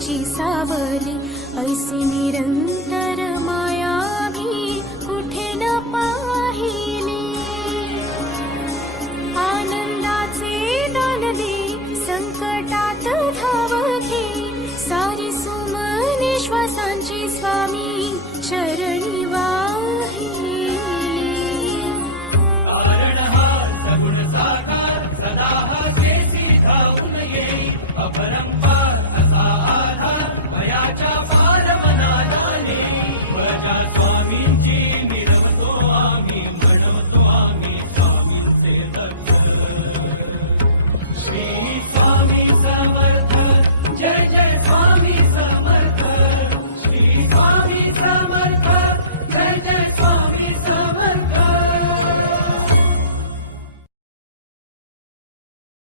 तिची सावली, ऐसी निरंतर माया भी कुठे न पाहिली. आनंदाचे दान दे, संकटात धाव घे, सारी सुमने श्वासांची स्वामी चरणी वाहिली. सगुण साकार सदा जेसी धावून ये अपरंपार